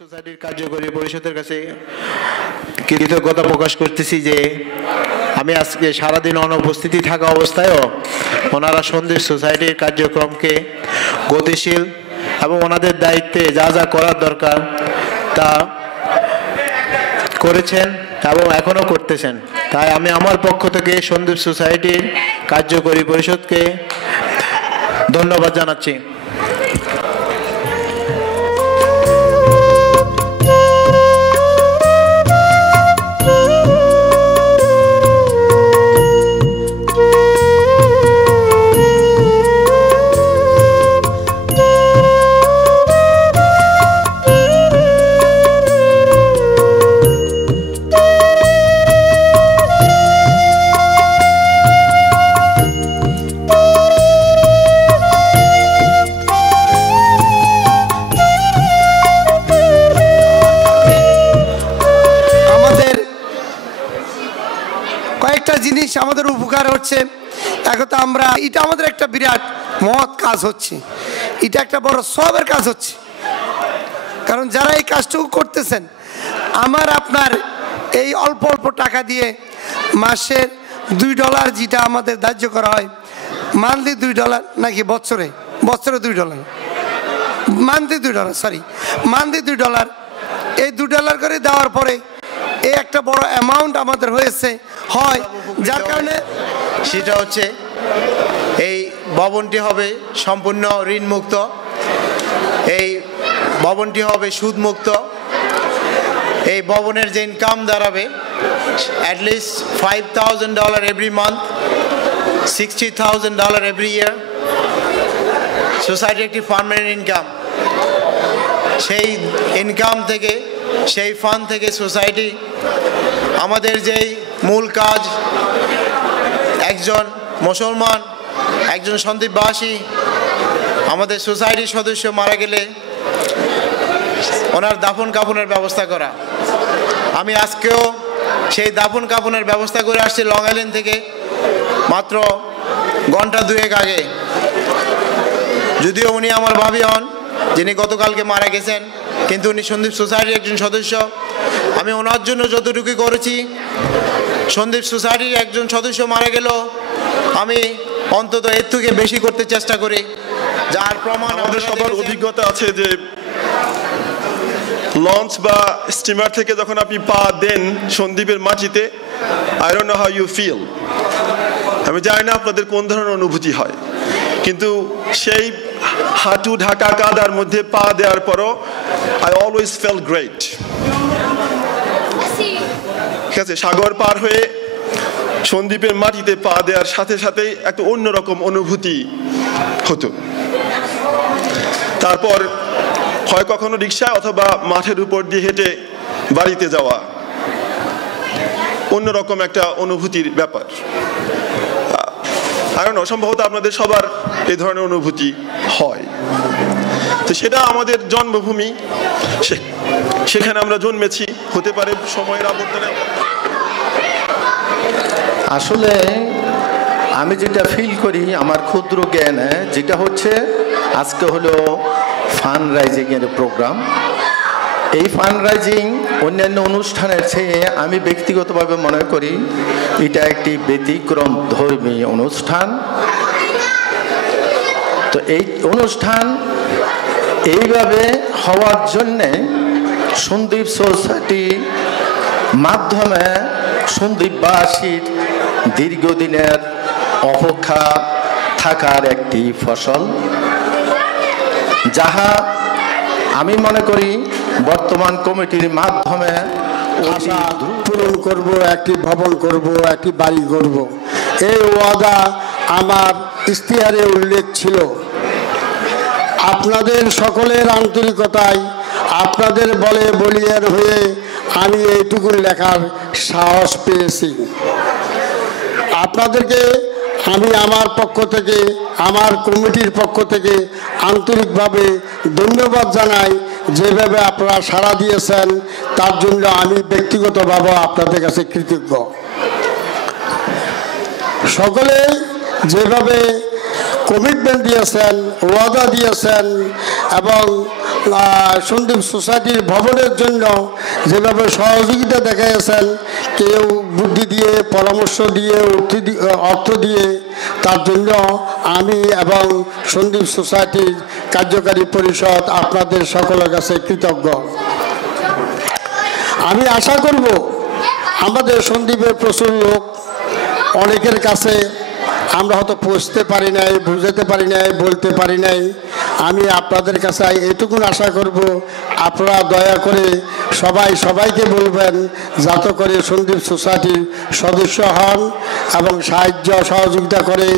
সোসাইটির কার্যকরী পরিষদের কাছে কৃতজ্ঞতা প্রকাশ করতেছি যে আমি আজকে সারাদিন অনুপস্থিতি থাকা অবস্থায়ও ওনারা সন্দীপ সোসাইটির কার্যক্রমকে গতিশীল এবং ওনাদের দায়িত্বে যা যা করার দরকার তা করেছেন এবং এখনও করতেছেন। তাই আমি আমার পক্ষ থেকে সন্দীপ সোসাইটির কার্যকরী পরিষদকে ধন্যবাদ জানাচ্ছি। জিনিস আমাদের উপকার হচ্ছে। এখন তো আমরা এটা আমাদের একটা বিরাট মহৎ কাজ হচ্ছে, এটা একটা বড় সবের কাজ হচ্ছে। কারণ যারা এই কাজটুকু করতেছেন, আমার আপনার এই অল্প অল্প টাকা দিয়ে মাসের $2 যেটা আমাদের ধার্য করা হয়, মান্থলি $2 নাকি বছরে $2, মান্থলি $2, এই $2 করে দেওয়ার পরে এই একটা বড় অ্যামাউন্ট আমাদের হয়েছে হয়, যার কারণে সেটা হচ্ছে এই ভবনটি হবে সম্পূর্ণ ঋণমুক্ত, এই ভবনটি হবে সুদমুক্ত, এই ভবনের যে ইনকাম দাঁড়াবে at least $5,000 every month, $60,000 every year. সোসাইটির একটি পার্মানেন্ট ইনকাম, সেই ইনকাম থেকে সেই ফান্ড থেকে সোসাইটি আমাদের যেই মূল কাজ, একজন মুসলমান, একজন সন্দীপবাসী আমাদের সোসাইটির সদস্য মারা গেলে ওনার দাফন কাফনের ব্যবস্থা করা। আমি আজকেও সেই দাফন কাফনের ব্যবস্থা করে আসছি লং আইল্যান্ড থেকে মাত্র ঘন্টা 2 আগে। যদিও উনি আমার ভাবি হন, যিনি গতকালকে মারা গেছেন, কিন্তু উনি সন্দীপ সোসাইটির একজন সদস্য। আমি ওনার জন্য যতটুকু করেছি, সন্দীপ সোসাইটির একজন সদস্য মারা গেল আমি অন্তত এর থেকে বেশি করতে চেষ্টা করি, যার প্রমাণ আমাদের সবার অভিজ্ঞতা আছে যে লঞ্চ বা স্টিমার থেকে যখন আপনি পা দেন সন্দীপের মাটিতে, I don't know how you feel, আমি জানি না আপনাদের কোন ধরনের অনুভূতি হয়, কিন্তু সেই হাঁটু ঢাকা কাদার মধ্যে পা দেওয়ার পরও আই অলওয়েজ ফেল গ্রেট। ঠিক আছে, সাগর পার হয়ে সন্দীপের মাটিতে পা দেওয়ার সাথে সাথেই একটা অন্যরকম অনুভূতি হতো। তারপর হয় কখনো রিক্সায় অথবা মাঠের উপর দিয়ে হেঁটে বাড়িতে যাওয়া, অন্যরকম একটা অনুভূতির ব্যাপার। আর সম্ভবত আপনাদের সবার এই ধরনের অনুভূতি হয়। তো সেটা আমাদের জন্মভূমি, সেখানে আমরা জন্মেছি, হতে পারে সময়ের আবর্তনে। আসলে আমি যেটা ফিল করি আমার ক্ষুদ্র জ্ঞানে, যেটা হচ্ছে আজকে হলো ফান্ড রাইজিং এর প্রোগ্রাম। এই ফান্ড রাইজিং অন্যান্য অনুষ্ঠানের চেয়ে আমি ব্যক্তিগতভাবে মনে করি এটা একটি ব্যতিক্রম ধর্মী অনুষ্ঠান। তো এই অনুষ্ঠান এইভাবে হওয়ার জন্যে সন্দীপ সোসাইটি মাধ্যমে সন্দীপবাসীর দীর্ঘদিনের অপেক্ষা থাকার একটি ফসল, যাহা আমি মনে করি বর্তমান কমিটির মাধ্যমে পূরণ করব, একটি ভবন করব, একটি বাড়ি করব, এই ওয়াদা আমার ইশতেহারে উল্লেখ ছিল। আপনাদের সকলের আন্তরিকতায়, আপনাদের বলে বলিয়ার হয়ে আমি এইটুকু লেখার সাহস পেয়েছি। আপনাদেরকে আমি আমার পক্ষ থেকে, আমার কমিটির পক্ষ থেকে আন্তরিকভাবে ধন্যবাদ জানাই। যেভাবে আপনারা সাড়া দিয়েছেন তার জন্য আমি ব্যক্তিগতভাবে আপনাদের কাছে কৃতজ্ঞ। সকলে যেভাবে কমিটমেন্ট দিয়েছেন, ওয়াদা দিয়েছেন এবং সন্দীপ সোসাইটির ভবনের জন্য যেভাবে সহযোগিতা দেখাইছেন, কেউ বুদ্ধি দিয়ে, পরামর্শ দিয়ে, অর্থ দিয়ে, তার জন্য আমি এবং সন্দীপ সোসাইটির কার্যকারী পরিষদ আপনাদের সকলের কাছে কৃতজ্ঞ। আমি আশা করব আমাদের সন্দীপের প্রচুর লোক, অনেকের কাছে আমরা হয়তো পৌঁছতে পারি নাই, বুঝাতে পারি নাই, বলতে পারি নাই। আমি আপনাদের কাছে এইটুকুন আশা করব, আপনারা দয়া করে সবাইকে বলবেন যাতে করে সন্দীপ সোসাইটির সদস্য হন এবং সাহায্য সহযোগিতা করে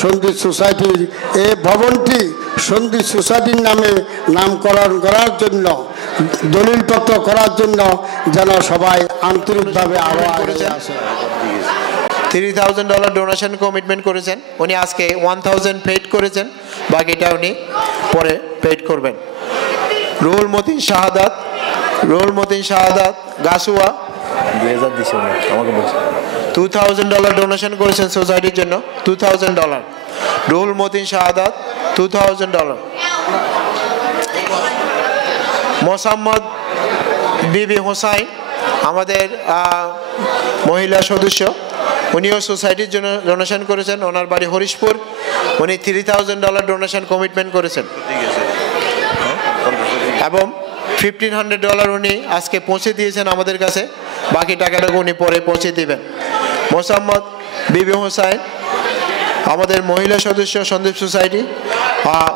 সন্দীপ সোসাইটির এই ভবনটি সন্দীপ সোসাইটির নামে নামকরণ করার জন্য, দলিলপত্র করার জন্য যেন সবাই আন্তরিকভাবে আরও আগে আসে। $3,000 ডোনেশন কমিটমেন্ট করেছেন উনি, আজকে 1,000 পেড করেছেন, বাকিটা উনি পরে পেড করবেন। রুহুল মতিন শাহাদাত গাছুয়া $2,000 ডোনেশন করেছেন সোসাইটির জন্য, $2,000। রুহুল মতিন শাহাদাত $2,000। মোসাম্মদ বিবি হোসাইন আমাদের মহিলা সদস্য, উনিও সোসাইটির জন্য ডোনেশন করেছেন, ওনার বাড়ি হরিশপুর, উনি $3,000 ডোনেশন কমিটমেন্ট করেছেন এবং $1,500 উনি আজকে পৌঁছে দিয়েছেন আমাদের কাছে, বাকি টাকাটাকে উনি পরে পৌঁছে দিবেন। মোসাম্মদ বিবি হোসাইন আমাদের মহিলা সদস্য সন্দীপ সোসাইটি,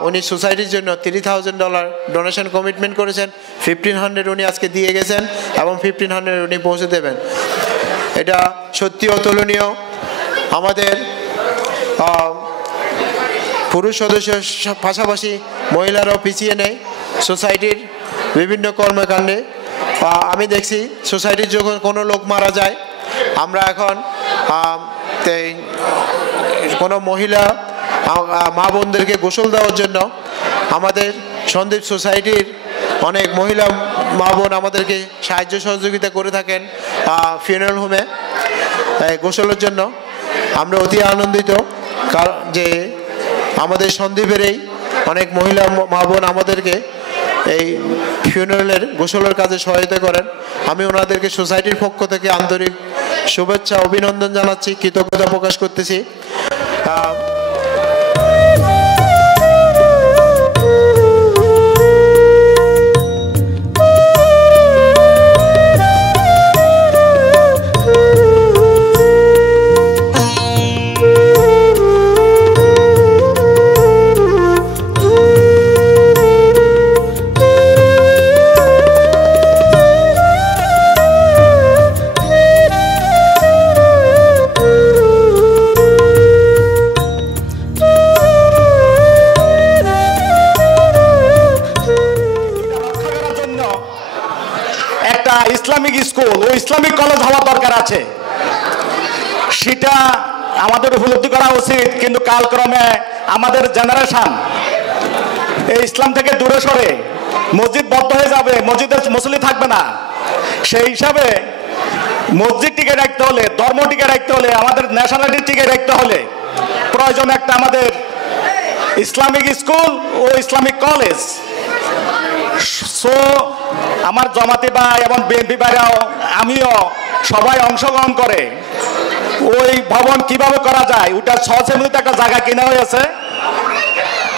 উনি সোসাইটির জন্য $3,000 ডোনেশন কমিটমেন্ট করেছেন, 1,500 উনি আজকে দিয়ে গেছেন এবং 1,500 উনি পৌঁছে দেবেন। এটা সত্যি অতুলনীয়। আমাদের পুরুষ সদস্যের পাশাপাশি মহিলারাও পিছিয়ে নেই সোসাইটির বিভিন্ন কর্মকাণ্ডে। আমি দেখছি সোসাইটির যখন কোনো লোক মারা যায়, আমরা এখন কোনো মহিলা মা বোনদেরকে গোসল দেওয়ার জন্য আমাদের সন্দীপ সোসাইটির অনেক মহিলা মা বোন আমাদেরকে সাহায্য সহযোগিতা করে থাকেন ফিউনারাল হোমে গোসলের জন্য। আমরা অতি আনন্দিত যে আমাদের সন্দীপের এই অনেক মহিলা মা বোন আমাদেরকে এই ফিউনারালের গোসলের কাজে সহায়তা করেন। আমি ওনাদেরকে সোসাইটির পক্ষ থেকে আন্তরিক শুভেচ্ছা অভিনন্দন জানাচ্ছি, কৃতজ্ঞতা প্রকাশ করতেছি। ইসলামিক স্কুল ও ইসলামিক কলেজ হওয়া দরকার আছে, সেটা আমাদের উপলব্ধি করা উচিত। কিন্তু কালক্রমে আমাদের জেনারেশন এই ইসলাম থেকে দূরে সরে মসজিদ বদ্ধ হয়ে যাবে, মসজিদে মুসল্লি থাকবে না। সেই হিসাবে মসজিদ টিকে রাখতে হলে, ধর্ম টিকে রাখতে হলে, আমাদের ন্যাশনালিটি টিকে রাখতে হলে প্রয়োজন একটা আমাদের ইসলামিক স্কুল ও ইসলামিক কলেজ। সো আমার জমাতি ভাই এবং বিএনপি ভাইরাও আমিও সবাই অংশগ্রহণ করে ওই ভবন কিভাবে করা যায়, ওটা 6 সেমিতে একটা জায়গা কিনা হয়েছে,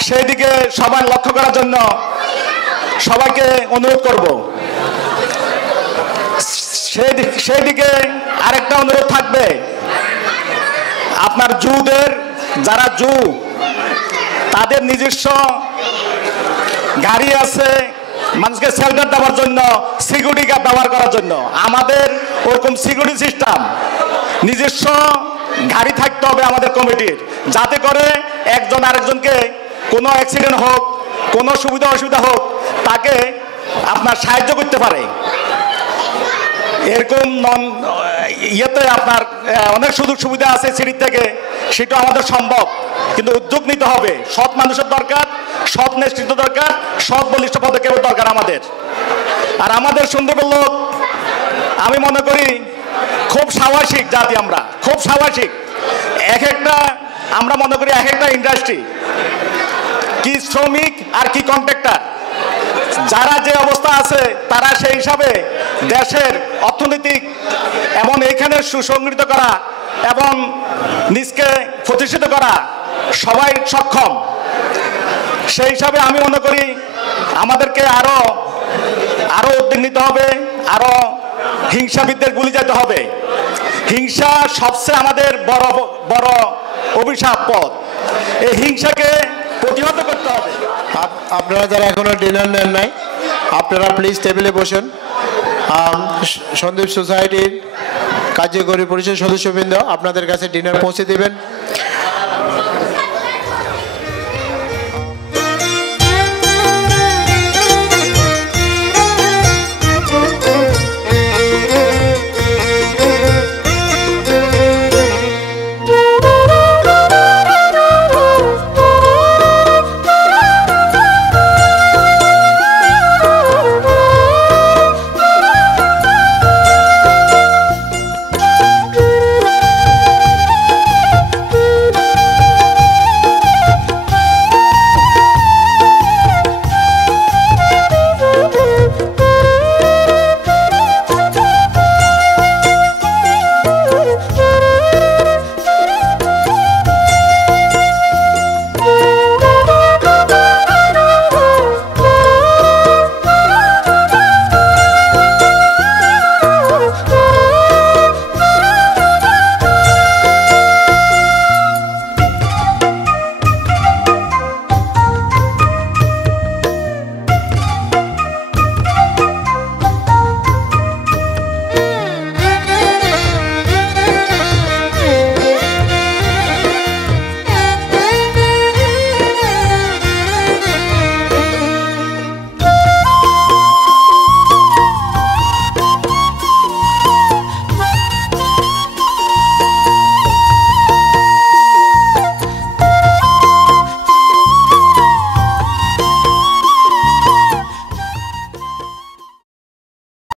সেই দিকে সবাই লক্ষ্য করার জন্য সবাইকে অনুরোধ করব। সেই দিকে আরেকটা অনুরোধ থাকবে, আপনার জুদের যারা জু তাদের নিজস্ব গাড়ি আছে, মানুষকে শেল্টার দেওয়ার জন্য, সিকিউরিটি গার্ড ব্যবহার করার জন্য। আমাদের ওরকম সিকিউরিটি সিস্টেম নিজস্ব গাড়ি থাকতে হবে আমাদের কমিটির, যাতে করে একজন আরেকজনকে কোনো অ্যাক্সিডেন্ট হোক, কোনো সুবিধা অসুবিধা হোক, তাকে আপনার সাহায্য করতে পারে। এরকম ইয়েতে আপনার অনেক সুযোগ সুবিধা আছে সিঁড়ির থেকে, সেটা আমাদের সম্ভব, কিন্তু উদ্যোগ নিতে হবে। সৎ মানুষের দরকার, সৎ নেতৃত্ব দরকার, সৎ বলিষ্ঠ পদক্ষেপের দরকার আমাদের। আর আমাদের সুন্দরবন লোক আমি মনে করি খুব সাহসিক জাতি, আমরা খুব সাহসিক। এক একটা আমরা মনে করি এক একটা ইন্ডাস্ট্রি, কি শ্রমিক আর কি কন্ট্রাক্টর, যারা যে অবস্থা আছে তারা সেই হিসাবে দেশের অর্থনৈতিক এবং এইখানে সুসংগঠিত করা এবং নিজকে প্রতিষ্ঠিত করা সবাই সক্ষম। সেই হিসাবে আমি মনে করি আমাদেরকে আরো উদ্যোগ নিতে হবে, আরো হিংসাবিদদের গুলি যেতে হবে। হিংসা সবচেয়ে আমাদের বড় অভিশাপ পথ। এই হিংসাকে প্রতিহত করতে হবে। আপনারা যারা এখনো ডিনার নেন নাই, আপনারা প্লিজ টেবিলে বসেন। সন্দীপ সোসাইটির কার্যকরী পরিষদ সদস্যবৃন্দ আপনাদের কাছে ডিনার পৌঁছে দেবেন।